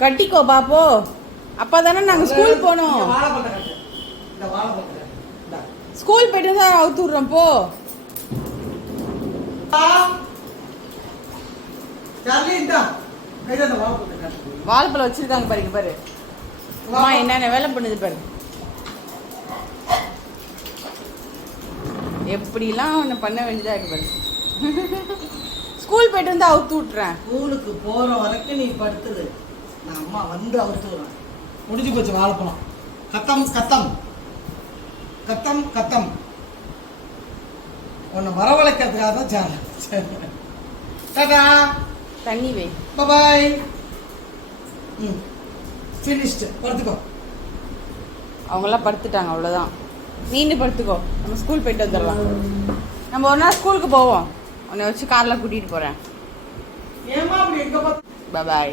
கட்டிக்கோ பாப்போ. அப்பதானே நாங்க ஸ்கூல் போனோம். ஸ்கூல் போயிட்டு தான் அவுத்து விடுறோம் போ. வாழைப்பழம் வச்சிருக்காங்க பாருங்க பாரு. அம்மா என்னென்ன வேலை பண்ணுது பாரு. எப்படிலாம் ஒன்று பண்ண வேண்டியதா இருக்கு பாரு. ஸ்கூல் போயிட்டு வந்து அவுத்து விட்டுறேன். ஸ்கூலுக்கு போற வரைக்கும் நீ படுத்துது. நான் அம்மா வந்து அவுத்து விடுறேன். முடிஞ்சு போச்சு வாழைப்பழம். கத்தம் கத்தம் கத்தம் கத்தம். உன்னை வரவழைக்கிறதுக்காக தான் சேனல். டாடா. தண்ணி வை. பாய். ஃபினிஷ்டு. படுத்துக்கோ. அவங்களாம் படுத்துட்டாங்க, அவ்வளோதான். நீண்டு படுத்துக்கோ. நம்ம ஸ்கூல் போயிட்டு வந்துடலாம். நம்ம ஒரு நாள் ஸ்கூலுக்கு போவோம். உன்னை வச்சு காரில் கூட்டிகிட்டு போகிறேன். ஏமா அப்படி எங்கே பாய்.